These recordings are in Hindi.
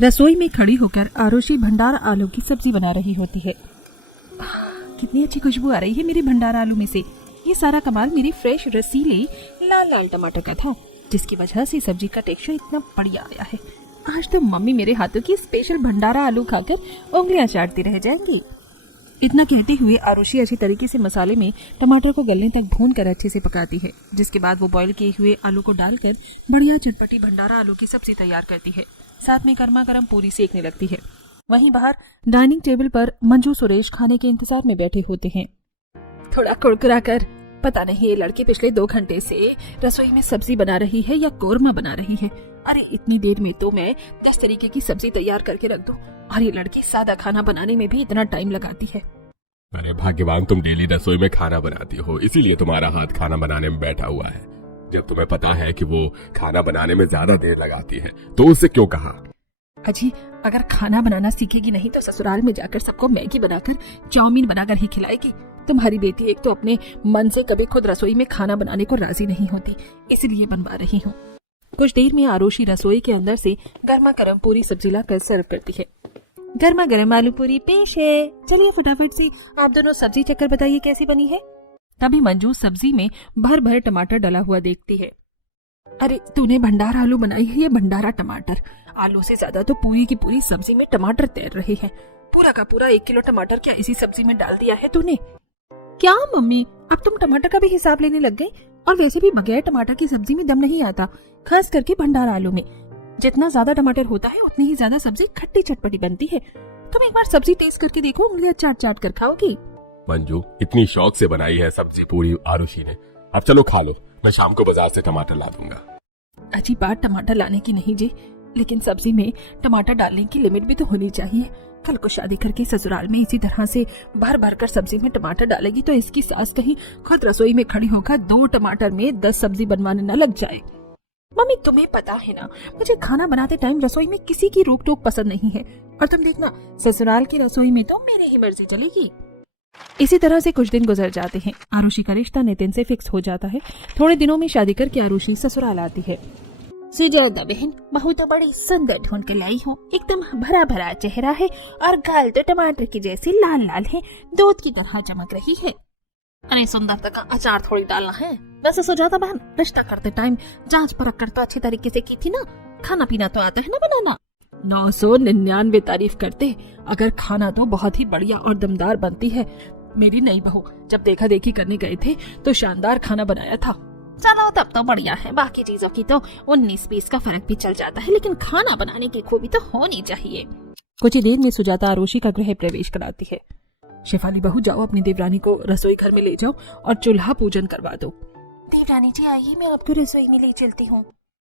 रसोई में खड़ी होकर आरुषि भंडारा आलू की सब्जी बना रही होती है। कितनी अच्छी खुशबू आ रही है मेरी भंडारा आलू में से। ये सारा कमाल मेरी फ्रेश रसीले लाल लाल टमाटर का था, जिसकी वजह से सब्जी का टेक्सचर इतना बढ़िया आया है। आज तो मम्मी मेरे हाथों की स्पेशल भंडारा आलू खाकर उंगलियां चाटती रह जाएंगी। इतना कहते हुए आरुषि अच्छी तरीके से मसाले में टमाटर को गलने तक भून कर अच्छे से पकाती है, जिसके बाद वो बॉईल किए हुए आलू को डालकर बढ़िया चटपटी भंडारा आलू की सब्जी तैयार करती है। साथ में गर्मा गर्म पूरी सेकने लगती है। वहीं बाहर डाइनिंग टेबल पर मंजू सुरेश खाने के इंतजार में बैठे होते हैं। थोड़ा कुरकुरा कर, पता नहीं ये लड़की पिछले 2 घंटे से रसोई में सब्जी बना रही है या कोरमा बना रही है। अरे इतनी देर में तो मैं 10 तरीके की सब्जी तैयार करके रख दूं, और ये लड़की सादा खाना बनाने में भी इतना टाइम लगाती है। अरे भाग्यवान, तुम डेली रसोई में खाना बनाती हो, इसीलिए तुम्हारा हाथ खाना बनाने में बैठा हुआ है। जब तुम्हें पता है कि वो खाना बनाने में ज्यादा देर लगाती है तो उससे क्यों कहा? अजी, अगर खाना बनाना सीखेगी नहीं तो ससुराल में जाकर सबको मैगी बनाकर चाउमीन बनाकर ही खिलाएगी। तुम्हारी बेटी एक तो अपने मन से कभी खुद रसोई में खाना बनाने को राजी नहीं होती, इसलिए बनवा रही हूँ। कुछ देर में आरुषि रसोई के अंदर से गर्मा गर्म पूरी सब्जी लाकर सर्व करती है। गर्मा गर्म आलू पूरी पेश है, चलिए फटाफट से आप दोनों सब्जी चक्कर बताइए कैसी बनी है। तभी मंजू सब्जी में भर भर टमाटर डला हुआ देखती है। अरे तूने भंडारा आलू बनाई है या भंडारा टमाटर? आलू से ज्यादा तो पूरी की पूरी सब्जी में टमाटर तैर रहे हैं। पूरा का पूरा 1 किलो टमाटर क्या इसी सब्जी में डाल दिया है तूने? क्या मम्मी, अब तुम टमाटर का भी हिसाब लेने लग गए? और वैसे भी बगैर टमाटर की सब्जी में दम नहीं आता, खास करके भंडारा आलू में। जितना ज्यादा टमाटर होता है उतनी ही ज्यादा सब्जी खट्टी चटपटी बनती है। तुम एक बार सब्जी टेस्ट करके देखो, उंगलियां चाट चाट कर खाओगी। मंजू, इतनी शौक से बनाई है सब्जी पूरी आरुषि ने, अब चलो खा लो, मैं शाम को बाजार से टमाटर ला दूंगा। अच्छी बात टमाटर लाने की नहीं जी, लेकिन सब्जी में टमाटर डालने की लिमिट भी तो होनी चाहिए। कल को शादी करके ससुराल में इसी तरह से भर भर कर सब्जी में टमाटर डालेगी तो इसकी सास कहीं खुद रसोई में खड़ी होकर 2 टमाटर में 10 सब्जी बनवाने न लग जाए। मम्मी, तुम्हें पता है ना, मुझे खाना बनाते टाइम रसोई में किसी की रोक टोक पसंद नहीं है। और तुम देखना, ससुराल की रसोई में तो मेरी ही मर्जी चलेगी। इसी तरह से कुछ दिन गुजर जाते हैं। आरुषि का रिश्ता नितिन से फिक्स हो जाता है। थोड़े दिनों में शादी करके आरुषि ससुराल आती है। सुजाता बहन, बहू तो बड़ी सुंदर ढूंढ के लाई हूँ। एकदम भरा भरा चेहरा है और गाल तो टमाटर की जैसी लाल लाल है, दूध की तरह चमक रही है। अरे सुंदरता का अचार थोड़ी डालना है। वैसे सुजाता बहन, रिश्ता करते टाइम जांच परख कर तो अच्छी तरीके से की थी ना? खाना पीना तो आता है ना बनाना? 999 तारीफ करते, अगर खाना तो बहुत ही बढ़िया और दमदार बनती है। मेरी नई बहू जब देखा देखी करने गए थे तो शानदार खाना बनाया था। चलो तब तो बढ़िया है, बाकी चीजों की तो 19-20 का फर्क भी चल जाता है, लेकिन खाना बनाने की खूबी तो होनी चाहिए। कुछ ही देर में सुजाता आरुषि का गृह प्रवेश कराती है। शेफाली बहू, जाओ अपनी देवरानी को रसोई घर में ले जाओ और चूल्हा पूजन करवा दो। देवरानी जी आइए, मैं आपको रसोई में ले चलती हूँ।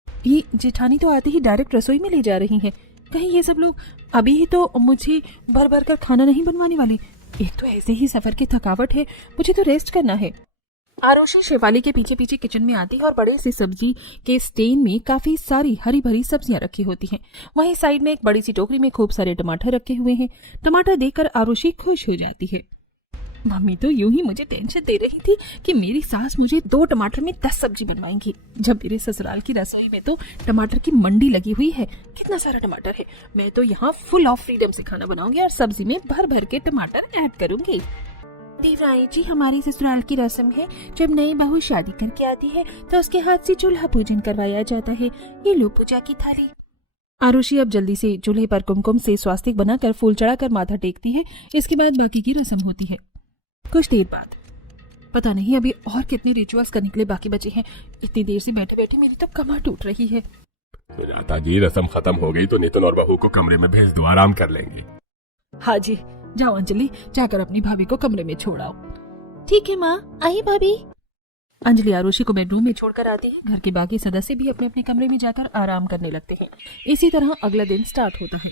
ये जेठानी तो आते ही डायरेक्ट रसोई में ले जा रही हैं। कहीं ये सब लोग अभी ही तो मुझे भर भर कर खाना नहीं बनवाने वाली? एक तो ऐसे ही सफर की थकावट है, मुझे तो रेस्ट करना है। आरुषि शेफाली के पीछे पीछे किचन में आती है और बड़े सी सब्जी के स्टेन में काफी सारी हरी भरी सब्जियां रखी होती हैं। वहीं साइड में एक बड़ी सी टोकरी में खूब सारे टमाटर रखे हुए हैं। टमाटर देखकर आरुषि खुश हो जाती है। मम्मी तो यूं ही मुझे टेंशन दे रही थी कि मेरी सास मुझे 2 टमाटर में 10 सब्जी बनवाएंगी, जब मेरे ससुराल की रसोई में तो टमाटर की मंडी लगी हुई है। कितना सारा टमाटर है। मैं तो यहाँ फुल ऑफ फ्रीडम से खाना बनाऊंगी और सब्जी में भर भर के टमाटर ऐड करूंगी। देवरानी जी, हमारी ससुराल की रस्म है, जब नई बहू शादी करके आती है तो उसके हाथ से चूल्हा पूजन करवाया जाता है। ये लो पूजा की थाली। आरुषि अब जल्दी से चूल्हे पर कुमकुम से स्वास्तिक बनाकर फूल चढ़ाकर माथा टेकती है। इसके बाद बाकी की रस्म होती है। कुछ देर बाद पता नहीं अभी और कितने रिचुअल्स का निकले बाकी बचे हैं। इतनी देर से बैठे बैठे मेरी तो कमर टूट रही है। सुजाता जी, रस्म खत्म हो गई तो नितिन और बहू को कमरे में भेज दो, आराम कर लेंगे। हाँ जी, जाओ अंजलि, जाकर अपनी भाभी को कमरे में छोड़ आओ। ठीक है माँ, आइए भाभी। अंजलि आरुषि को बेडरूम में छोड़कर आती है। घर के बाकी सदस्य भी अपने अपने कमरे में जाकर आराम करने लगते हैं। इसी तरह अगला दिन स्टार्ट होता है।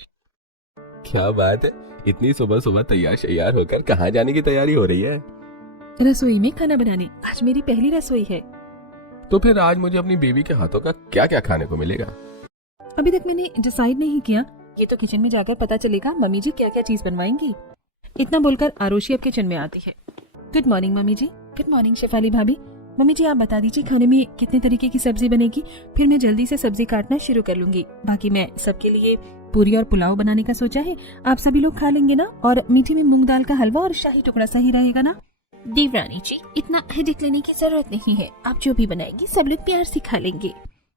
क्या बात है, इतनी सुबह सुबह तैयार होकर कहाँ जाने की तैयारी हो रही है? रसोई में खाना बनाने। आज मेरी पहली रसोई है। तो फिर आज मुझे अपनी बीवी के हाथों का क्या क्या खाने को मिलेगा? अभी तक मैंने डिसाइड नहीं किया, ये तो किचन में जाकर पता चलेगा मम्मी जी क्या क्या चीज बनवाएंगी। इतना बोलकर आरुषि अब किचन में आती है। गुड मॉर्निंग मम्मी जी। गुड मॉर्निंग शेफाली भाभी। मम्मी जी आप बता दीजिए खाने में कितने तरीके की सब्जी बनेगी, फिर मैं जल्दी से सब्जी काटना शुरू कर लूंगी। बाकी मैं सबके लिए पूरी और पुलाव बनाने का सोचा है, आप सभी लोग खा लेंगे ना? और मीठे में मूंग दाल का हलवा और शाही टुकड़ा सही रहेगा ना? देवरानी जी इतना हेडेक लेने की जरूरत नहीं है, आप जो भी बनाएगी सब लोग प्यार से खा लेंगे।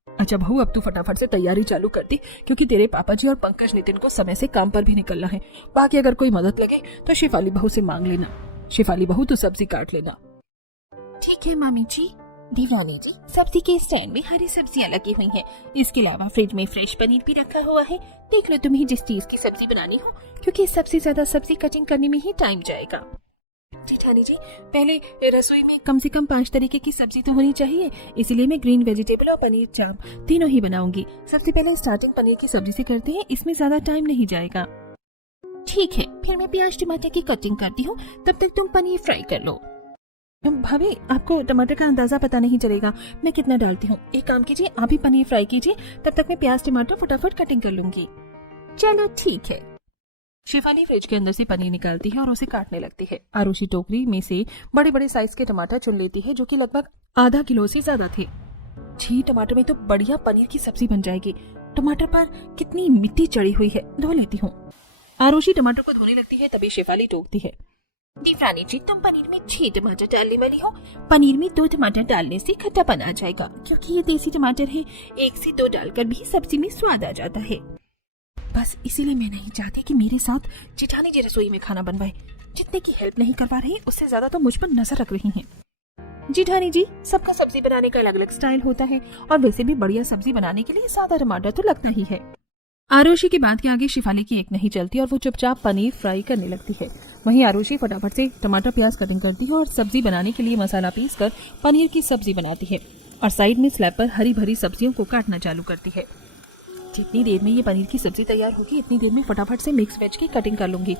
अच्छा बहू अब तू फटाफट से तैयारी चालू कर दे, क्योंकि तेरे पापा जी और पंकज नितिन को समय से काम पर भी निकलना है। बाकी अगर कोई मदद लगे तो शेफाली बहू से मांग लेना। शेफाली बहू तो सब्जी काट लेना। ठीक है मामी जी। देवरानी जी सब्जी के स्टैंड में हरी सब्जियां लगी हुई हैं, इसके अलावा फ्रिज में फ्रेश पनीर भी रखा हुआ है। देख लो तुम्हें जिस चीज की सब्जी बनानी हो, क्योंकि सबसे ज्यादा सब्जी कटिंग करने में ही टाइम जाएगा। जेठानी जी पहले रसोई में कम से कम 5 तरीके की सब्जी तो होनी चाहिए, इसीलिए मैं ग्रीन वेजिटेबल और पनीर चाप तीनों ही बनाऊंगी। सबसे पहले स्टार्टिंग पनीर की सब्जी से करते हैं, इसमें ज्यादा टाइम नहीं जाएगा। ठीक है फिर मैं प्याज टमाटर की कटिंग करती हूँ, तब तक तुम पनीर फ्राई कर लो। भाभी आपको टमाटर का अंदाजा पता नहीं चलेगा मैं कितना डालती हूँ। एक काम कीजिए आप ही पनीर फ्राई कीजिए, तब तक मैं प्याज टमाटर फटाफट कटिंग कर लूंगी। चलो ठीक है। शेफाली फ्रिज के अंदर से पनीर निकालती है और उसे काटने लगती है। आरुषि टोकरी में से बड़े बड़े साइज के टमाटर चुन लेती है, जो कि लगभग आधा किलो से ज्यादा थे। 6 टमाटर में तो बढ़िया पनीर की सब्जी बन जाएगी। टमाटर पर कितनी मिट्टी चढ़ी हुई है, धो लेती हूँ। आरुषि टमाटर को धोने लगती है, तभी शेफाली टोकती है। देवरानी जी तुम पनीर में 6 टमाटर डालने वाली हो, पनीर में 2 टमाटर डालने से खट्टापन आ जाएगा, क्योंकि ये देसी टमाटर है। 1 से 2 डालकर भी सब्जी में स्वाद आ जाता है। बस इसीलिए मैं नहीं चाहती कि मेरे साथ जेठानी जी रसोई में खाना बनवाए। जितने की हेल्प नहीं करवा रही उससे ज्यादा तो मुझ पर नजर रख रही हैं। जेठानी जी सबका सब्जी बनाने का अलग अलग स्टाइल होता है, और वैसे भी बढ़िया सब्जी बनाने के लिए सादा टमाटर तो लगता ही है। आरुषि की बात के आगे शेफाली की एक नहीं चलती और वो चुपचाप पनीर फ्राई करने लगती है। वहीं आरुषि फटाफट से टमाटर प्याज कटिंग करती है और सब्जी बनाने के लिए मसाला पीस कर पनीर की सब्जी बनाती है, और साइड में स्लैब पर हरी भरी सब्जियों को काटना चालू करती है। जितनी देर में ये पनीर की सब्जी तैयार होगी इतनी देर में फटाफट से मिक्स वेज की कटिंग कर लूंगी।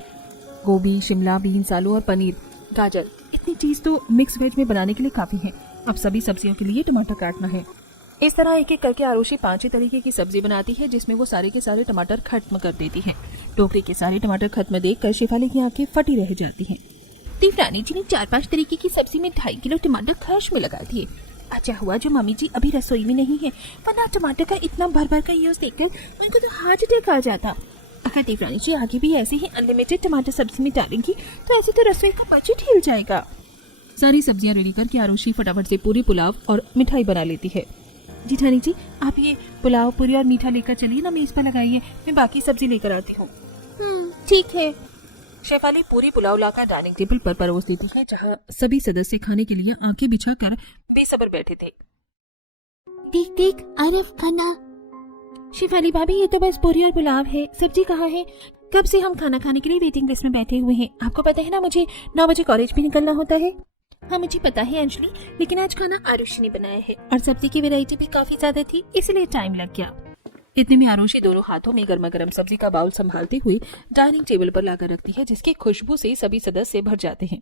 गोभी, शिमला, बीन्स, आलू और पनीर, गाजर, इतनी चीज तो मिक्स वेज में बनाने के लिए काफी है। अब सभी सब्जियों के लिए टमाटर काटना है। इस तरह एक एक करके आरुषि 5 तरीके की सब्जी बनाती है, जिसमें वो सारे के सारे टमाटर खत्म कर देती है। टोकरी के सारे टमाटर खत्म देखकर शेफाली की आंखें फटी रह जाती हैं। देवरानी जी ने 4-5 तरीके की सब्जी में 2.5 किलो टमाटर खर्च में लगा दिए। अच्छा हुआ जो मम्मी जी अभी रसोई में नहीं है, वरना टमाटर का इतना भर भर का यूज देखकर उनको तो हार्ट अटैक आ जाता। अगर देवरानी जी आगे भी ऐसे ही अनलिमिटेड टमाटर सब्जी में डालेंगी तो ऐसे तो रसोई का बजट हिल जाएगा। सारी सब्जियां रेडी करके आरुषि फटाफट से पूरी, पुलाव और मिठाई बना लेती है। जेठानी जी आप ये पुलाव, पूरी और मीठा लेकर चलिए ना, मेज पर लगाइए, मैं बाकी सब्जी लेकर आती हूँ। ठीक है। शेफाली पूरी पुलाव लाकर डाइनिंग टेबल पर परोस देती है, जहाँ सभी सदस्य खाने के लिए आंखें बिछाकर बेसब्र बैठे थे। देख देख आरफ खाना। शेफाली भाभी ये तो बस पूरी और पुलाव है, सब्जी कहाँ है? कब से हम खाना खाने के लिए वेटिंग लिस्ट में बैठे हुए हैं। आपको पता है ना मुझे 9 बजे कॉलेज भी निकलना होता है। हाँ मुझे पता है अंजलि, लेकिन आज खाना आरुषि ने बनाया है और सब्जी की वैरायटी भी काफी ज्यादा थी, इसलिए टाइम लग गया। इतने में आरुषि दोनों हाथों में गर्मा गर्म सब्जी का बाउल संभालते हुए डाइनिंग टेबल पर लाकर रखती है, जिसकी खुशबू से सभी सदस्य भर जाते हैं।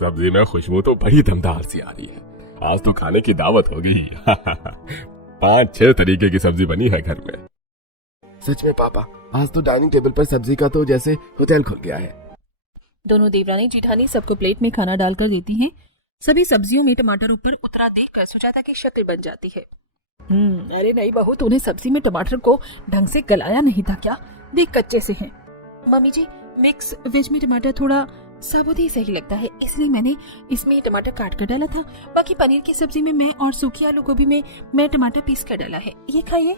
सब्जी में खुशबू तो बड़ी दमदार सी आ रही है। आज तो खाने की दावत होगी। 5-6 तरीके की सब्जी बनी है घर में। सच में पापा, आज तो डाइनिंग टेबल पर सब्जी का तो जैसे होटल खुल गया है। दोनों देवरानी जेठानी सबको प्लेट में खाना डालकर देती हैं। सभी सब्जियों में टमाटर ऊपर उतरा देखकर सुजाता की शक्ल बन जाती है। अरे नहीं बहू, तूने सब्जी में टमाटर को ढंग से गलाया नहीं था क्या? देख कच्चे से हैं। मम्मी जी मिक्स वेज में टमाटर थोड़ा साबुत ही सही लगता है, इसलिए मैंने इसमें टमाटर काट कर डाला था। बाकी पनीर की सब्जी में मैं और सूखी आलू गोभी में मैं टमाटर पीस कर डाला है, ये खाइए।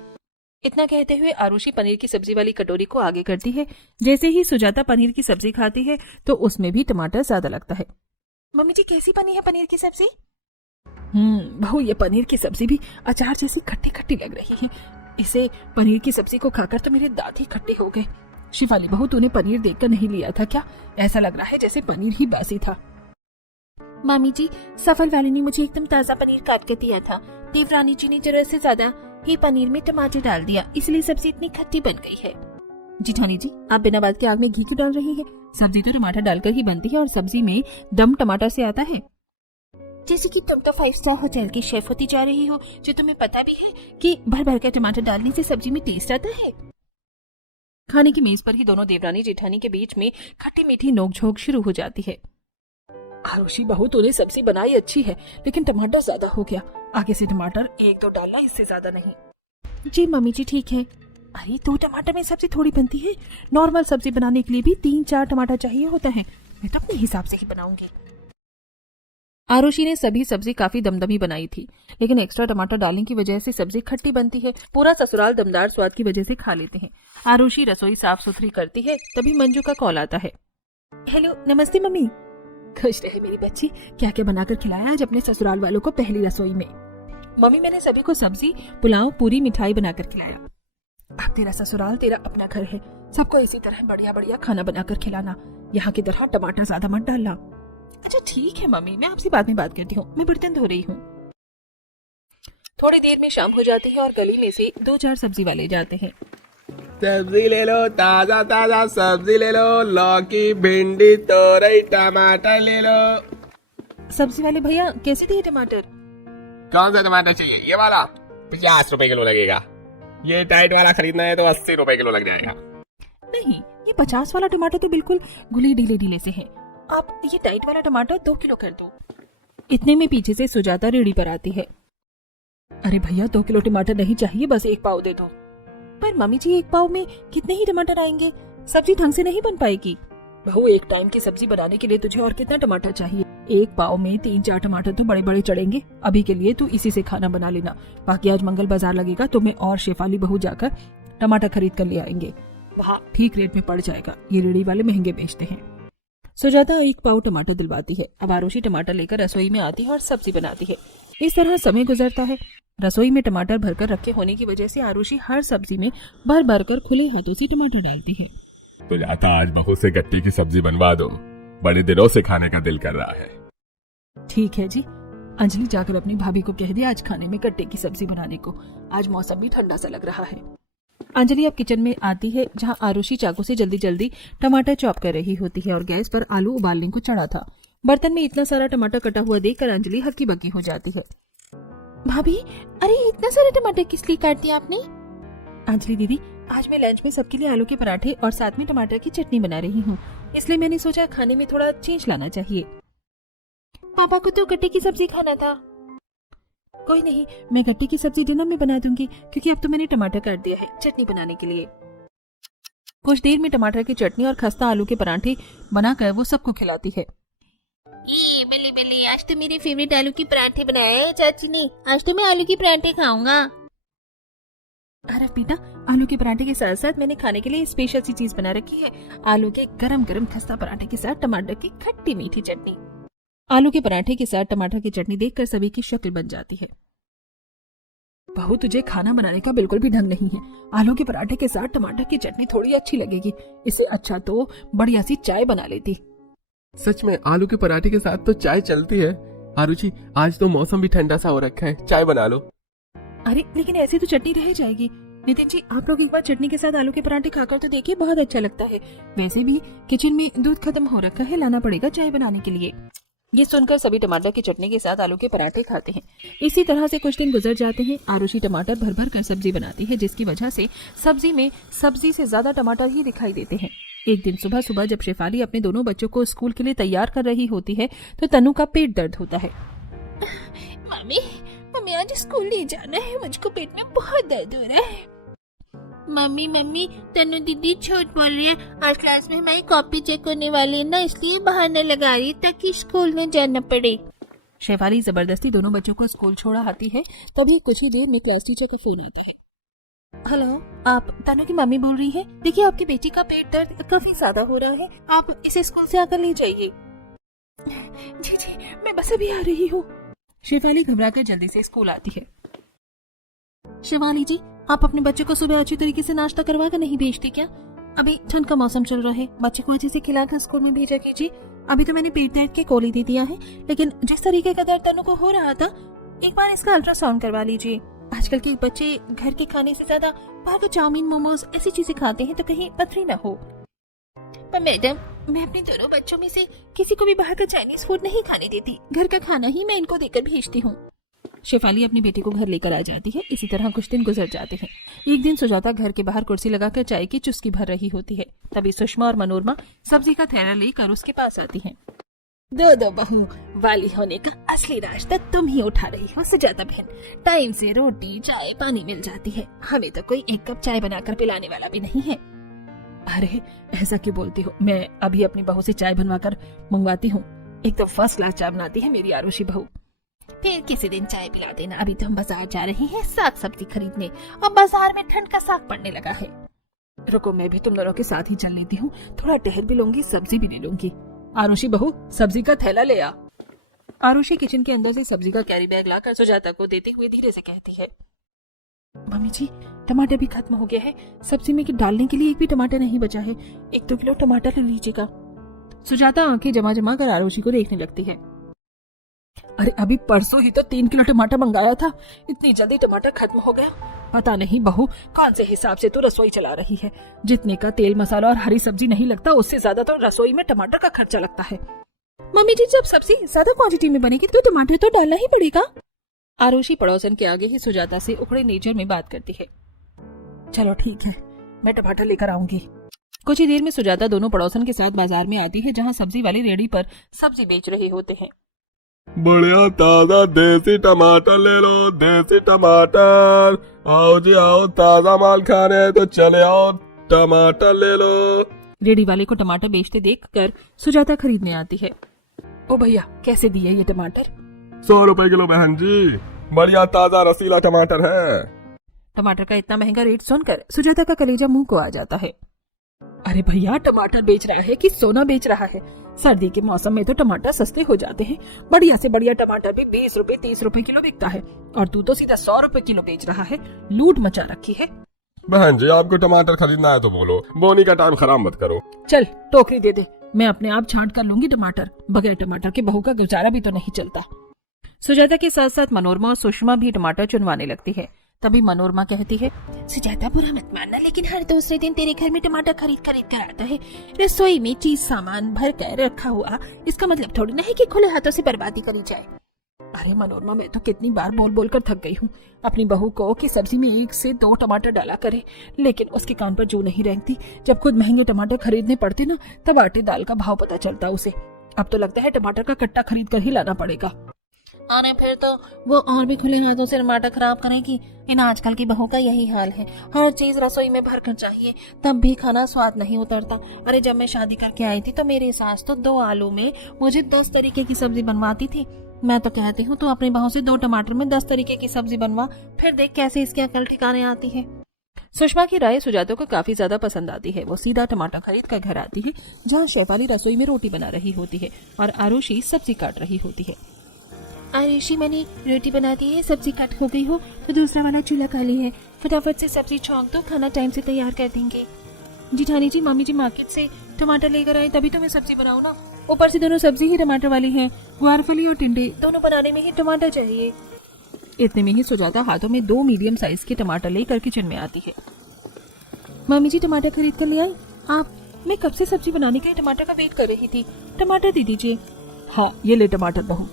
इतना कहते हुए आरुषि पनीर की सब्जी वाली कटोरी को आगे करती है। जैसे ही सुजाता पनीर की सब्जी खाती है तो उसमें भी टमाटर ज्यादा लगता है। मम्मी जी कैसी बनी है पनीर की सब्जी? बहू ये पनीर की सब्जी भी अचार जैसी खट्टी खट्टी लग रही है। इसे पनीर की सब्जी को खाकर तो मेरे दांत ही खट्टे हो गए। शिवाली बहू तूने पनीर देखकर नहीं लिया था क्या? ऐसा लग रहा है जैसे पनीर ही बासी था। मामी जी सफल वाली ने मुझे एकदम ताजा पनीर काट कर दिया था। देवरानी जी ने जरूरत से ज्यादा ही पनीर में टमाटर डाल दिया, इसलिए सब्जी इतनी खट्टी बन गई है। जेठानी जी आप बिना बात के आग में घी क्यों डाल रही है? सब्जी तो टमाटर डालकर ही बनती है और सब्जी में दम टमाटर से आता है। जैसे कि तुम तो 5 स्टार होटल की शेफ होती जा रही हो, जो तुम्हें पता भी है कि भर भर कर टमाटर डालने से सब्जी में टेस्ट आता है। खाने की मेज पर ही दोनों देवरानी जेठानी के बीच में खट्टी मीठी नोकझोंक शुरू हो जाती है। आरुषि बहू, तूने सब्जी बनाई अच्छी है, लेकिन टमाटर ज्यादा हो गया। आगे से टमाटर 1-2 डालना, इससे ज्यादा नहीं। जी मम्मी जी ठीक है। अरे 2 टमाटर में सब्जी थोड़ी बनती है। नॉर्मल सब्जी बनाने के लिए भी 3-4 टमाटर चाहिए होता है। मैं तो अपने हिसाब से ही बनाऊंगी। आरुषि ने सभी सब्जी काफी दमदमी बनाई थी, लेकिन एक्स्ट्रा टमाटर डालने की वजह से सब्जी खट्टी बनती है। पूरा ससुराल दमदार स्वाद की वजह से खा लेते हैं। आरुषि रसोई साफ सुथरी करती है, तभी मंजू का कॉल आता है। हेलो, नमस्ते मम्मी। खुश रहे मेरी बच्ची, क्या क्या बनाकर खिलाया आज अपने ससुराल वालों को पहली रसोई में? मम्मी, मैंने सभी को सब्जी, पुलाव, पूरी, मिठाई बनाकर खिलाया। अब तेरा ससुराल तेरा अपना घर है, सबको इसी तरह बढ़िया बढ़िया खाना बनाकर खिलाना। यहाँ की तरह टमाटर ज्यादा मत डालना। अच्छा ठीक है मम्मी, मैं आपसे बाद में बात करती हूँ, मैं बर्तन धो रही हूँ। थोड़ी देर में शाम हो जाती है और गली में से 2-4 सब्जी वाले जाते हैं। सब्जी ले लो, ताजा ताजा सब्जी ले लो, लौकी, भिंडी, तोरई, टमाटर ले लो। सब्जी वाले भैया, कैसे दिए टमाटर? कौन सा टमाटर चाहिए? ये वाला 50 रुपए किलो लगेगा। ये टाइट वाला खरीदना है तो 80 रुपए किलो लग जाएगा। नहीं, ये 50 वाला टमाटर तो बिल्कुल गुले ढीले ढीले से है। आप ये टाइट वाला टमाटर 2 किलो कर दो। इतने में पीछे से सुजाता रेडी पर आती है। अरे भैया, 2 किलो टमाटर नहीं चाहिए, बस 1 पाव दे दो। पर मम्मी जी, 1 पाव में कितने ही टमाटर आएंगे? सब्जी ढंग से नहीं बन पाएगी। बहू, एक टाइम की सब्जी बनाने के लिए तुझे और कितना टमाटर चाहिए? 1 पाव में 3-4 टमाटर तो बड़े बड़े चढ़ेंगे। अभी के लिए तू इसी से खाना बना लेना। बाकी आज मंगल बाजार लगेगा तो मैं और शेफाली बहू जाकर टमाटर खरीद कर ले आएंगे। वहाँ ठीक रेट में पड़ जाएगा। ये रेडी वाले महंगे बेचते हैं। सुजाता 1 पाव टमाटर दिलवाती है। अब आरुषि टमाटर लेकर रसोई में आती है और सब्जी बनाती है। इस तरह समय गुजरता है। रसोई में टमाटर भरकर रखे होने की वजह से आरुषि हर सब्जी में भर भर कर खुले हाथों से टमाटर डालती है। तो जाता आज बहू से गट्टे की सब्जी बनवा दो, बड़े दिनों से खाने का दिल कर रहा है। ठीक है जी। अंजलि जाकर अपनी भाभी को कह दिया आज खाने में गट्टे की सब्जी बनाने को। आज मौसम भी ठंडा सा लग रहा है। अंजलि अब किचन में आती है, जहां आरुषि चाकू से जल्दी जल्दी टमाटर चॉप कर रही होती है और गैस पर आलू उबालने को चढ़ा था। बर्तन में इतना सारा टमाटर कटा हुआ देखकर अंजलि हक्की बक्की हो जाती है। भाभी, अरे इतना सारा टमाटर किस लिए काट दिया आपने? अंजलि दीदी, आज मैं लंच में सबके लिए आलू के पराठे और साथ में टमाटर की चटनी बना रही हूँ, इसलिए मैंने सोचा खाने में थोड़ा चेंज लाना चाहिए। पापा को तो गट्टे की सब्जी खाना था। कोई नहीं, मैं गट्टे की सब्जी डिनर में बना दूंगी, क्योंकि अब तो मैंने टमाटर काट दिया है चटनी बनाने के लिए। कुछ देर में टमाटर की चटनी और खस्ता आलू के पराठे बनाकर वो सबको खिलाती है। ये बल्ले बल्ले, आज तो मेरे फेवरेट आलू के पराठे बनाए हैं चाची ने। आज तो मैं आलू के पराठे खाऊंगा। अरे बेटा, आलू के पराठे के साथ साथ मैंने खाने के लिए स्पेशल सी चीज बना रखी है। आलू के गरम गरम खस्ता पराठे के साथ टमाटर की खट्टी मीठी चटनी। आलू के पराठे के साथ टमाटर की चटनी देखकर सभी की शक्ल बन जाती है। बहू, तुझे खाना बनाने का बिल्कुल भी ढंग नहीं है। आलू के पराठे के साथ टमाटर की चटनी थोड़ी अच्छी लगेगी, इससे अच्छा तो बढ़िया सी चाय बना लेती। सच में आलू के पराठे के साथ तो चाय चलती है। आरुचि, आज तो मौसम भी ठंडा सा हो रखा है, चाय बना लो। अरे लेकिन ऐसे तो चटनी रह जाएगी। नितिन जी, आप लोग एक बार चटनी के साथ आलू के पराठे खाकर तो देखिए, बहुत अच्छा लगता है। वैसे भी किचन में दूध खत्म हो रखा है, लाना पड़ेगा चाय बनाने के लिए। ये सुनकर सभी टमाटर की चटनी के साथ आलू के पराठे खाते हैं। इसी तरह से कुछ दिन गुजर जाते हैं। आरुषि टमाटर भर भर कर सब्जी बनाती है, जिसकी वजह से सब्जी में सब्जी से ज्यादा टमाटर ही दिखाई देते हैं। एक दिन सुबह सुबह जब शेफाली अपने दोनों बच्चों को स्कूल के लिए तैयार कर रही होती है तो तनु का पेट दर्द होता है। मम्मी, मम्मी आज स्कूल नहीं जाना है, मुझको पेट में बहुत दर्द हो रहा है। मम्मी मम्मी, तनु दीदी झूठ बोल रही है। आज क्लास में हमारी कॉपी चेक होने वाली है ना, इसलिए बहाना लगा रही ताकि स्कूल न जाना पड़े। शेफाली जबरदस्ती दोनों बच्चों को स्कूल छोड़ा आती है। तभी कुछ ही देर में क्लास टीचर का फोन आता है। हेलो, आप तनु की मम्मी बोल रही है? देखिए, आपकी बेटी का पेट दर्द काफी ज्यादा हो रहा है, आप इसे स्कूल से आकर ले जाइए। जी जी, मैं बस अभी आ रही हूँ। शेफाली घबराकर जल्दी से स्कूल आती है। शिवाली जी, आप अपने बच्चे को सुबह अच्छी तरीके से नाश्ता करवा कर नहीं भेजते क्या? अभी ठंड का मौसम चल रहा है, बच्चे को अच्छे से खिलाकर स्कूल में भेजा कीजिए। अभी तो मैंने पेट दर्द के गोली दे दिया है, लेकिन जिस तरीके का दर्द तनु को हो रहा था, एक बार इसका अल्ट्रासाउंड करवा लीजिए। आजकल के बच्चे घर के खाने से ज्यादा बाहर के चाउमीन, मोमोज ऐसी चीजें खाते हैं, तो कहीं पथरी न हो। पर मैडम, मैं अपने दोनों बच्चों में से किसी को भी बाहर का चाइनीज फूड नहीं खाने देती। घर का खाना ही मैं इनको देकर भेजती हूँ। शेफाली अपनी बेटी को घर लेकर आ जाती है। इसी तरह कुछ दिन गुजर जाते हैं। एक दिन सुजाता घर के बाहर कुर्सी लगाकर चाय की चुस्की भर रही होती है। तभी सुषमा और मनोरमा सब्जी का थैला लेकर उसके पास आती हैं। दो बहू वाली होने का असली रास्ता तुम ही उठा रही हो सुजाता बहन। टाइम से रोटी चाय पानी मिल जाती है, हमें तो कोई एक कप चाय बनाकर पिलाने वाला भी नहीं है। अरे ऐसा क्यों बोलती हो, मैं अभी अपनी बहू से चाय बनवाकर मंगवाती हूँ। एक तो फर्स्ट क्लास चाय बनाती है मेरी आरुषि बहू। फिर किसी दिन चाय पिला देना। अभी तो हम बाजार जा रहे हैं साग सब्जी खरीदने, और बाजार में ठंड का साग पड़ने लगा है। रुको मैं भी तुम दोनों के साथ ही चल लेती हूँ, थोड़ा टहल भी लूंगी, सब्जी भी ले लूंगी। आरुषि बहू सब्जी का थैला ले आ। आरुषि किचन के अंदर से सब्जी का कैरी बैग लाकर सुजाता को देते हुए धीरे से कहती है, मम्मी जी टमाटर भी खत्म हो गया है, सब्जी में डालने के लिए एक भी टमाटर नहीं बचा है, 1-2 किलो टमाटर ले लीजिएगा। सुजाता आंखें जमा जमा कर आरुषि को देखने लगती है। अरे अभी परसों ही तो 3 किलो टमाटर मंगाया था, इतनी जल्दी टमाटर खत्म हो गया? पता नहीं बहू कौन से हिसाब से तू रसोई चला रही है। जितने का तेल मसाला और हरी सब्जी नहीं लगता, उससे ज्यादा तो रसोई में टमाटर का खर्चा लगता है। मम्मी जी जब सब्जी ज्यादा क्वांटिटी में बनेगी तो टमाटर तो डालना ही पड़ेगा। आरुषि पड़ोसन के आगे ही सुजाता से उखड़े नेचर में बात करती है। चलो ठीक है, मैं टमाटर लेकर आऊंगी। कुछ ही देर में सुजाता दोनों पड़ोसन के साथ बाजार में आती है, जहाँ सब्जी वाली रेडी पर सब्जी बेच रहे होते हैं। बढ़िया ताजा देसी टमाटर ले लो, देसी टमाटर। आओ जी आओ, ताजा माल खाने हैं तो चले आओ, टमाटर ले लो। रेडी वाले को टमाटर बेचते देखकर सुजाता खरीदने आती है। ओ भैया कैसे दिए ये टमाटर? 100 रुपए किलो बहन जी, बढ़िया ताजा रसीला टमाटर है। टमाटर का इतना महंगा रेट सुनकर सुजाता का कलेजा मुंह को आ जाता है। अरे भैया टमाटर बेच रहा है कि सोना बेच रहा है? सर्दी के मौसम में तो टमाटर सस्ते हो जाते हैं, बढ़िया से बढ़िया टमाटर भी 20 रुपए 30 रुपए किलो बिकता है, और तू तो सीधा 100 रुपए किलो बेच रहा है। लूट मचा रखी है। बहन जी आपको टमाटर खरीदना है तो बोलो, बोनी का टाइम खराब मत करो। चल टोकरी दे दे, मैं अपने आप छांट कर लूंगी टमाटर, बगैर टमाटर के बहू का गुजारा भी तो नहीं चलता। सुजाता के साथ साथ मनोरमा और सुषमा भी टमाटर चुनवाने लगती है। तभी मनोरमा कहती है, सुजाता बुरा मत मानना, लेकिन हर दूसरे दिन तेरे घर में टमाटर खरीद कर आता है। रसोई में चीज सामान भर कर रखा हुआ, इसका मतलब थोड़ी ना है कि खुले हाथों से बर्बादी करी जाए। अरे मनोरमा मैं तो कितनी बार बोल बोल कर थक गई हूँ अपनी बहू को कि सब्जी में 1 से 2 टमाटर डाला करे, लेकिन उसके कान पर जू नहीं रेंगती। जब खुद महंगे टमाटर खरीदने पड़ते ना, तब आटे दाल का भाव पता चलता उसे। अब तो लगता है टमाटर का कट्टा खरीद कर ही लाना पड़ेगा। अरे फिर तो वो और भी खुले हाथों से टमाटर खराब करेगी। इन आजकल की बहू का यही हाल है, हर चीज रसोई में भर कर चाहिए, तब भी खाना स्वाद नहीं उतरता। अरे जब मैं शादी करके आई थी तो मेरी सास तो 2 आलू में मुझे 10 तरीके की सब्जी बनवाती थी। मैं तो कहती हूँ तू अपनी बहू से 2 टमाटर में 10 तरीके की सब्जी बनवा, फिर देख कैसे इसकी अकल ठिकाने आती है। सुषमा की राय सुजाता को काफी ज्यादा पसंद आती है। वो सीधा टमाटर खरीद कर घर आती है, जहाँ शेफाली रसोई में रोटी बना रही होती है और आरुषि सब्जी काट रही होती है। आरुषि मैंने रोटी बनाती है, सब्जी कट हो गई हो तो दूसरा वाला चूल्हा खाली है, फटाफट से सब्जी छौंक दो, खाना टाइम से तैयार कर देंगे। जिठानी जी मम्मी जी मार्केट से टमाटर लेकर आए तभी तो मैं सब्जी बनाऊं ना, ऊपर से दोनों सब्जी ही टमाटर वाली हैं, ग्वारफली और टिंडे दोनों बनाने में ही टमाटर चाहिए। इतने में ही सुजाता हाथों में 2 मीडियम साइज के टमाटर लेकर किचन में आती है। मम्मी जी टमाटर खरीद कर ले आए आप? मैं कब से सब्जी बनाने के लिए टमाटर का वेट कर रही थी, टमाटर दे दीजिए। हाँ ये ले टमाटर बहू।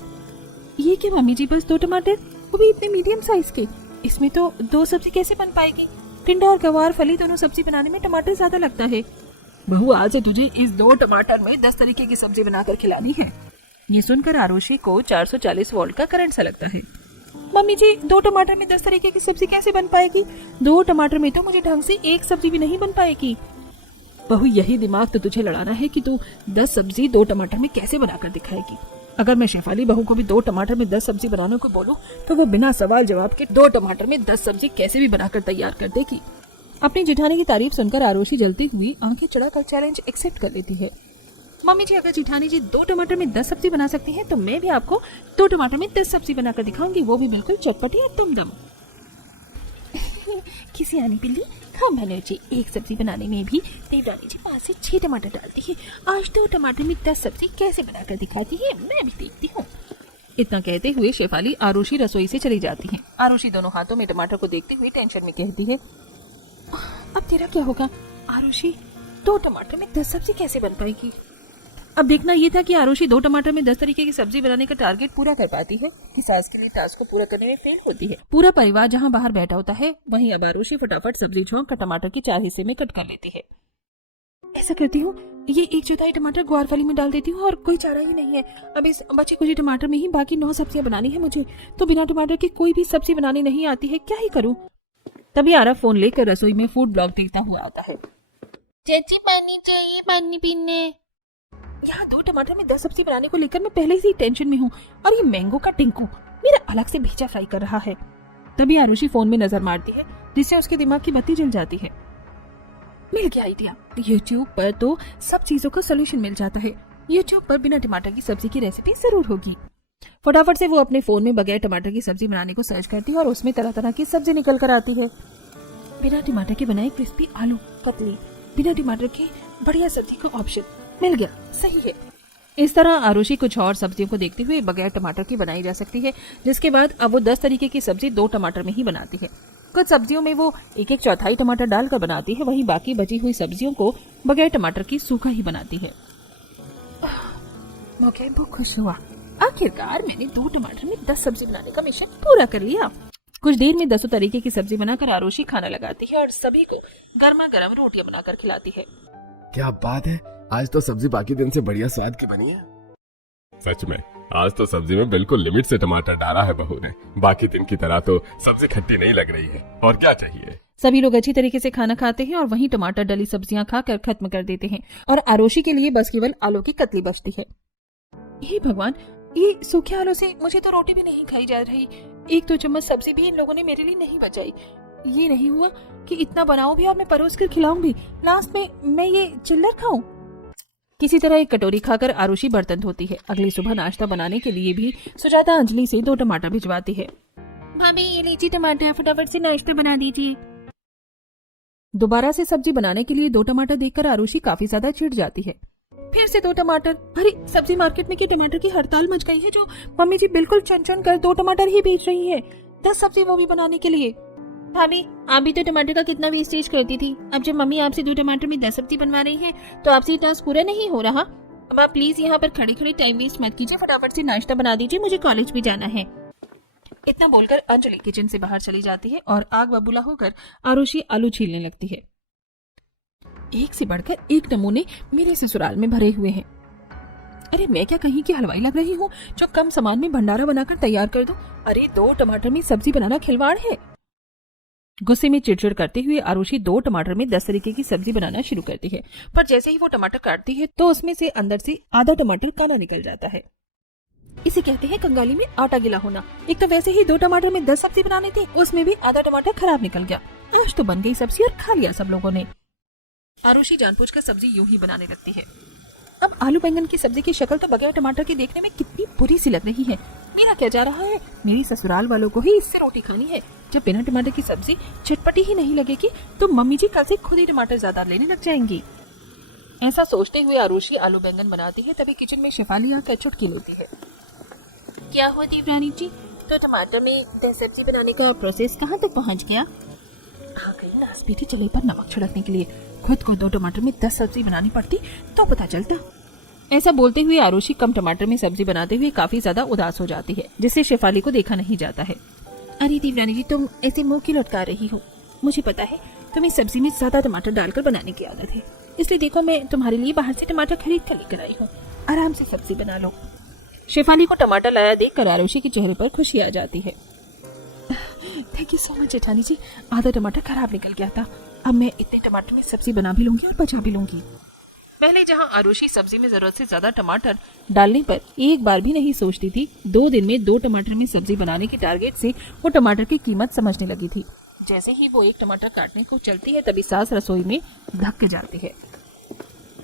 ये क्या मम्मी जी, बस 2 टमाटर, वो भी इतने मीडियम साइज के? इसमें तो 2 सब्जी कैसे बन पाएगी? टिंडा और गवार फली दोनों सब्जी बनाने में टमाटर ज्यादा लगता है। बहू आज से तुझे इस 2 टमाटर में 10 तरीके की सब्जी बनाकर खिलानी है। ये सुनकर आरुषि को 440 वोल्ट का करंट सा लगता है। मम्मी जी 2 टमाटर में 10 तरीके की सब्जी कैसे बन पाएगी? 2 टमाटर में तो मुझे ढंग से 1 सब्जी भी नहीं बन पाएगी। बहू यही दिमाग तो तुझे लड़ाना है कि तू 10 सब्जी 2 टमाटर में कैसे बनाकर दिखाएगी। अगर मैं शेफाली बहू को भी 2 टमाटर में 10 सब्जी बनाने को बोलूं तो वो बिना सवाल जवाब के 2 टमाटर में 10 सब्जी कैसे भी बनाकर तैयार कर देगी। अपनी जिठानी की तारीफ सुनकर आरुषि जलती हुई आंखें चढ़ाकर चैलेंज एक्सेप्ट कर लेती है। मम्मी जी अगर जिठानी जी 2 टमाटर में 10 सब्जी बना सकती हैं तो मैं भी आपको 2 टमाटर में 10 सब्जी बनाकर दिखाऊंगी, वो भी बिल्कुल चटपटी दम दम। किसी आनी पिल्ली हाँ मनोजी, 1 सब्जी बनाने में भी देवरानी जी 5 से 6 टमाटर डालती है, आज 2 टमाटर में 10 सब्जी कैसे बनाकर दिखाती है, मैं भी देखती हूँ। इतना कहते हुए शेफाली आरुषि रसोई से चली जाती है। आरुषि दोनों हाथों में टमाटर को देखते हुए टेंशन में कहती है, अब तेरा क्या होगा आरुषि, 2 टमाटर में 10 सब्जी कैसे बन पाएगी? अब देखना ये था कि आरुषि 2 टमाटर में 10 तरीके की सब्जी बनाने का टारगेट पूरा कर पाती है कि सास के लिए टास्क को पूरा करने में फेल होती है। पूरा परिवार जहाँ बाहर बैठा होता है, वहीं अब आरुषि फटाफट सब्जी छौंक कर टमाटर के 4 हिस्से में कट कर लेती है। ऐसा करती हूँ, ये 1/4 टमाटर ग्वार वाली में डाल देती हूँ और कोई चारा ही नहीं है। अब इस बचे कुछ टमाटर में ही बाकी 9 सब्जियां बनानी है मुझे, तो बिना टमाटर की कोई भी सब्जी बनानी नहीं आती है, क्या ही करूँ। तभी आरव फोन लेकर रसोई में फूड ब्लॉग देखता हुआ आता है। चाची पानी चाहिए, पानी पीने। यहाँ 2 टमाटर में 10 सब्जी बनाने को लेकर मैं पहले से ही टेंशन में हूँ और ये मैंगो का टिंकू मेरा अलग से भेजा फ्राई कर रहा है। तभी आरुषि फोन में नजर मारती है, जिससे उसके दिमाग की बत्ती जल जाती है। मिल गया आइडिया। यूट्यूब पर तो सब चीजों का सोल्यूशन मिल जाता है। यूट्यूब पर बिना टमाटर की सब्जी की रेसिपी जरूर होगी। फटाफट से वो अपने फोन में बगैर टमाटर की सब्जी बनाने को सर्च करती है और उसमें तरह तरह की सब्जी निकल कर आती है। बिना टमाटर के बनाए क्रिस्पी आलू कतली, बिना टमाटर के बढ़िया सब्जी का ऑप्शन मिल गया, सही है। इस तरह आरुषि कुछ और सब्जियों को देखते हुए बगैर टमाटर की बनाई जा सकती है, जिसके बाद अब वो 10 तरीके की सब्जी 2 टमाटर में ही बनाती है। कुछ सब्जियों में वो 1/4 टमाटर डालकर बनाती है, वहीं बाकी बची हुई सब्जियों को बगैर टमाटर की सूखा ही बनाती है। मैं बहुत खुश हुआ, आखिरकार मैंने 2 टमाटर में 10 सब्जी बनाने का मिशन पूरा कर लिया। कुछ देर में 10 तरीके की सब्जी बनाकर आरुषि खाना लगाती है और सभी को गर्मा गर्म रोटियां बनाकर खिलाती है। क्या बात है, आज तो सब्जी बाकी दिन से बढ़िया स्वाद की बनी है। सच में आज तो सब्जी में बिल्कुल लिमिट से टमाटर डाला है बहू ने। बाकी दिन की तरह तो सब्जी खट्टी नहीं लग रही है, और क्या चाहिए। सभी लोग अच्छी तरीके से खाना खाते हैं और वहीं टमाटर डली सब्जियां खाकर खत्म कर देते हैं और आरुषि के लिए बस केवल आलू की कतली बचती है। हे भगवान, ये सूखे आलू से मुझे तो रोटी भी नहीं खाई जा रही। 1-2 चम्मच सब्जी भी इन लोगों ने मेरे लिए नहीं बचाई। ये नहीं हुआ कि इतना बनाऊं भी और मैं परोस कर खिलाऊं भी, लास्ट में मैं ये चिल्लर खाऊं। किसी तरह एक कटोरी खाकर आरुषि बर्तन धोती है। अगली सुबह नाश्ता बनाने के लिए भी सुजाता अंजलि से 2 टमाटर भिजवाती है। भाभी ये लीजिए टमाटर, फटाफट से नाश्ता बना दीजिए। दोबारा से सब्जी बनाने के लिए 2 टमाटर देखकर आरुषि काफी ज्यादा चिढ़ जाती है। फिर से 2 टमाटर। अरे सब्जी मार्केट में की टमाटर की हड़ताल मच गई है, जो मम्मी जी बिल्कुल चुन कर 2 टमाटर ही बेच रही है, 10 सब्जी वो भी बनाने के लिए। भाभी आप भी तो टमाटर का कितना वेस्टेज करती थी। अब जब मम्मी आपसे 2 टमाटर में 10 सब्जी बनवा रही हैं, तो आपसे टास्क पूरा नहीं हो रहा। अब आप प्लीज यहाँ पर खड़े खड़े टाइम वेस्ट मत कीजिए, फटाफट से नाश्ता बना दीजिए, मुझे कॉलेज भी जाना है। इतना बोलकर अंजलि किचन से बाहर चली जाती है और आग बबूला होकर आरुषि आलू छीलने लगती है। एक से बढ़कर एक नमूने मेरे ससुराल में भरे हुए हैं। अरे मैं क्या कहीं की हलवाई लग रही हूँ जो कम सामान में भंडारा बनाकर तैयार कर दूं? अरे 2 टमाटर में सब्जी बनाना खिलवाड़ है। गुस्से में चिड़चिड़ करते हुए आरुषि 2 टमाटर में 10 तरीके की सब्जी बनाना शुरू करती है, पर जैसे ही वो टमाटर काटती है तो उसमें से अंदर से आधा टमाटर काला निकल जाता है। इसे कहते हैं कंगाली में आटा गिला होना। एक तो वैसे ही 2 टमाटर में 10 सब्जी बनानी थी, उसमें भी आधा टमाटर खराब निकल गया। आज तो बन गई सब्जी और खा लिया सब लोगों ने। आरुषि जानबूझकर सब्जी यूं ही बनाने लगती है। अब आलू बैंगन की सब्जी की शक्ल तो बगैर टमाटर के देखने में कितनी बुरी सी लग रही है। मेरा क्या जा रहा है, मेरी ससुराल वालों को ही इससे रोटी खानी है। जब बिना टमाटर की सब्जी चटपटी ही नहीं लगेगी तो मम्मी जी कल से खुद ही टमाटर ज्यादा लेने लग जाएंगी। ऐसा सोचते हुए आरुषि आलू बैंगन बनाती है, तभी किचन में शेफाली आकर चुटकी लेती है। क्या हुआ देवरानी जी, तो टमाटर में 10 सब्जी बनाने का प्रोसेस कहाँ तक पहुँच गया? हाँ कहीं ना स्पीडी चले पर नमक छिड़कने के लिए खुद को 2 टमाटर में 10 सब्जी बनानी पड़ती तो पता चलता। ऐसा बोलते हुए आरुषि कम टमाटर में सब्जी बनाते हुए काफी ज्यादा उदास हो जाती है, जिससे शेफाली को देखा नहीं जाता है। अरे देवरानी जी, तुम ऐसे मुंह क्यों लटका रही हो? मुझे पता है तुम्हें सब्जी में ज्यादा टमाटर डालकर बनाने की आदत है, इसलिए देखो मैं तुम्हारे लिए बाहर से टमाटर खरीद कर लेकर आई हूँ, आराम से सब्जी बना लो। शेफाली को टमाटर लाया देखकर आरुषि के चेहरे पर खुशी आ जाती है। थैंक यू सो मच जेठानी जी, आधा टमाटर खराब निकल गया था, अब मैं इतने टमाटर में सब्जी बना भी लूंगी और बचा भी लूंगी। पहले जहां आरुषि सब्जी में जरूरत से ज्यादा टमाटर डालने पर एक बार भी नहीं सोचती थी, 2 दिन में 2 टमाटर में सब्जी बनाने के टारगेट से वो टमाटर की कीमत समझने लगी थी। जैसे ही वो 1 टमाटर काटने को चलती है तभी सास रसोई में धक्क जाती है।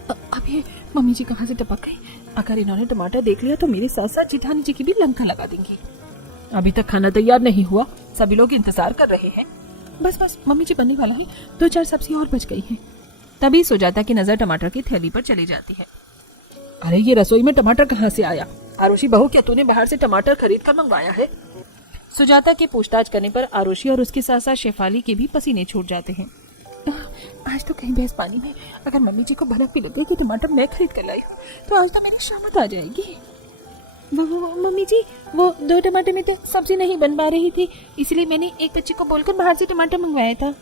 अब ये मम्मी जी कहाँ से टपक गई? अगर इन्होंने टमाटर देख लिया तो मेरे साथ साथ जेठानी जी की भी लंका लगा देंगी। अभी तक खाना तैयार नहीं हुआ, सभी लोग इंतजार कर रहे हैं। बस मम्मी जी बनने वाला है, 2-4 सब्जी और बच गई हैं। तभी सुजाता की नजर टमाटर की थैली पर चली जाती है। अरे ये रसोई में टमाटर कहाँ से आया? आरुषि बहू, क्या तूने बाहर से टमाटर खरीद कर मंगवाया है? सुजाता की पूछताछ करने पर आरुषि और उसके साथ साथ शेफाली के भी पसीने छूट जाते हैं। आज तो कहीं भैंस पानी में, अगर मम्मी जी को भनक भी लगे कि टमाटर मैं खरीद कर लाई तो आज तो मेरी शामत आ जाएगी। मम्मी जी, वो 2 टमाटर में सब्जी नहीं बन पा रही थी, इसलिए मैंने एक बच्चे को बोलकर बाहर से टमाटर मंगवाया था।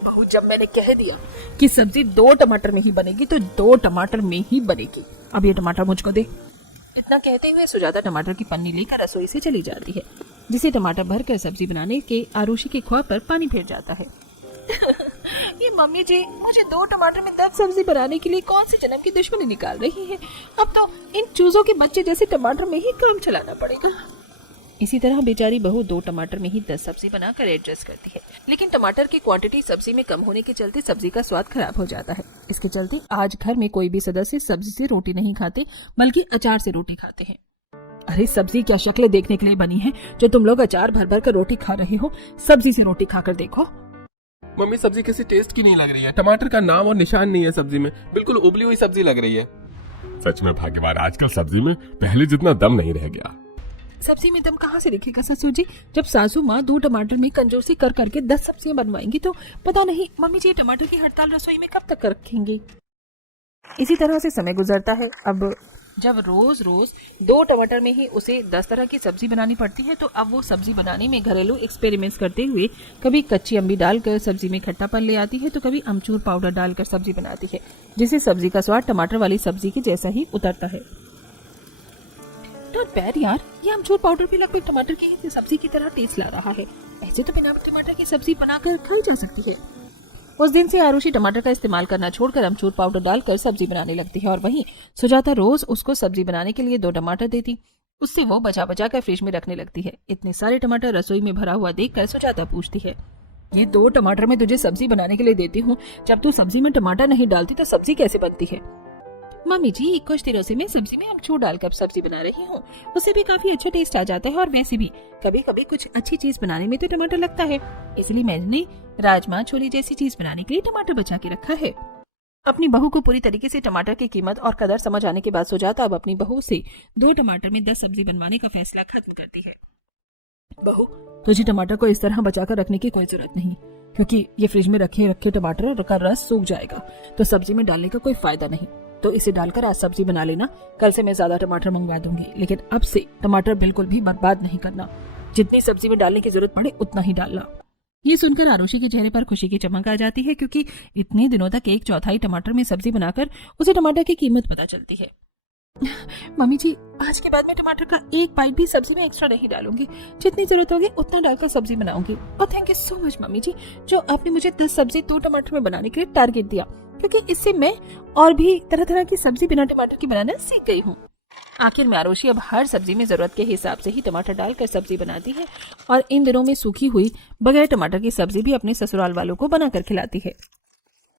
बहू, जब मैंने कह दिया कि सब्जी 2 टमाटर में ही बनेगी तो 2 टमाटर में ही बनेगी। अब ये टमाटर मुझको दे। इतना कहते हुए सुजाता टमाटर की पन्नी लेकर रसोई से चली जाती है, जिसे टमाटर भरकर सब्जी बनाने के आरुषि के ख्वाब पर पानी फेर जाता है। ये मम्मी जी मुझे 2 टमाटर में 10 सब्जी बनाने के लिए कौन सी जन्म की दुश्मनी निकाल रही है। अब तो इन चूजों के बच्चे जैसे टमाटर में ही काम चलाना पड़ेगा। इसी तरह बेचारी बहू 2 टमाटर में ही 10 सब्जी बनाकर एडजस्ट करती है, लेकिन टमाटर की क्वांटिटी सब्जी में कम होने के चलते सब्जी का स्वाद खराब हो जाता है। इसके चलते आज घर में कोई भी सदस्य सब्जी से रोटी नहीं खाते, बल्कि अचार से रोटी खाते हैं। अरे सब्जी क्या शक्लें देखने के लिए बनी है जो तुम लोग अचार भर भर कर रोटी खा रहे हो? सब्जी से रोटी खाकर देखो। मम्मी सब्जी किसी टेस्ट की नहीं लग रही है, टमाटर का नाम और निशान नहीं है सब्जी में, बिल्कुल उबली हुई सब्जी लग रही है। सच में भाग्यवान, आजकल सब्जी में पहले जितना दम नहीं रह गया। सब्जी में दम कहाँ से दिखेगा ससुर जी? जब सासू माँ 2 टमाटर में कंजूसी कर करके 10 सब्जियां बनवाएंगी तो पता नहीं मम्मी जी टमाटर की हड़ताल रसोई में कब तक रखेंगी। इसी तरह से समय गुजरता है। अब जब रोज रोज 2 टमाटर में ही उसे 10 तरह की सब्जी बनानी पड़ती है, तो अब वो सब्जी बनाने में घरेलू एक्सपेरिमेंट्स करते हुए कभी कच्ची अम्बी डालकर सब्जी में खट्टापन ले आती है, तो कभी अमचूर पाउडर डालकर सब्जी बनाती है, जिससे सब्जी का स्वाद टमाटर वाली सब्जी के जैसा ही उतरता है। नॉट बैड यार, ये अमचूर पाउडर भी लगभग टमाटर की सब्जी की तरह टेस्ट ला रहा है। ऐसे तो बिना टमाटर की सब्जी बनाकर खाई जा सकती है। उस दिन से आरुषि टमाटर का इस्तेमाल करना छोड़कर अमचूर पाउडर डालकर सब्जी बनाने लगती है, और वहीं सुजाता रोज उसको सब्जी बनाने के लिए 2 टमाटर देती। उससे वो बचा बचा कर फ्रिज में रखने लगती है। इतने सारे टमाटर रसोई में भरा हुआ देखकर सुजाता पूछती है, ये 2 टमाटर मैं तुझे सब्जी बनाने के लिए देती हूँ, जब तू सब्जी में टमाटर नहीं डालती तो सब्जी कैसे बनती है? मम्मी जी कुछ दिनों से मैं सब्जी में अमचूर डालकर सब्जी बना रही हूँ, उससे भी काफी अच्छा टेस्ट आ जाता है, और वैसे भी कभी कभी कुछ अच्छी चीज बनाने में तो टमाटर लगता है, इसलिए मैंने राजमा छोले जैसी चीज बनाने के लिए टमाटर बचा के रखा है। अपनी बहू को पूरी तरीके से टमाटर की कीमत और कदर समझ आने के बाद सुजाता अब अपनी बहू से 2 टमाटर में 10 सब्जी बनवाने का फैसला खत्म करती है। बहू, तुझे टमाटर को इस तरह बचाकर रखने की कोई जरूरत नहीं, क्योंकि ये फ्रिज में रखे रखे टमाटर का रस सूख जाएगा तो सब्जी में डालने का कोई फायदा नहीं। तो इसे डालकर आज सब्जी बना लेना, कल से मैं ज्यादा टमाटर मंगवा दूंगी, लेकिन अब से टमाटर बिल्कुल भी बर्बाद नहीं करना। जितनी सब्जी में डालने की जरूरत पड़े उतना ही डालना। ये सुनकर आरुषि के चेहरे पर खुशी की चमक आ जाती है, क्योंकि इतने दिनों तक 1/4 टमाटर में सब्जी बनाकर उसे टमाटर की कीमत पता चलती है। मम्मी जी आज के बाद मैं टमाटर का 1 बाइट भी सब्जी में एक्स्ट्रा नहीं डालूंगी, जितनी जरूरत होगी उतना डालकर सब्जी बनाऊंगी। और thank you so much mummy ji, जो आपने मुझे 10 सब्जी 2 टमाटर में बनाने के लिए टारगेट दिया, क्योंकि इससे मैं और भी तरह तरह की सब्जी बिना टमाटर की बनाना सीख गई हूँ। आखिर में आरुषि अब हर सब्जी में जरूरत के हिसाब से ही टमाटर डालकर सब्जी बनाती है, और इन दिनों में सूखी हुई बगैर टमाटर की सब्जी भी अपने ससुराल वालों को बनाकर खिलाती है।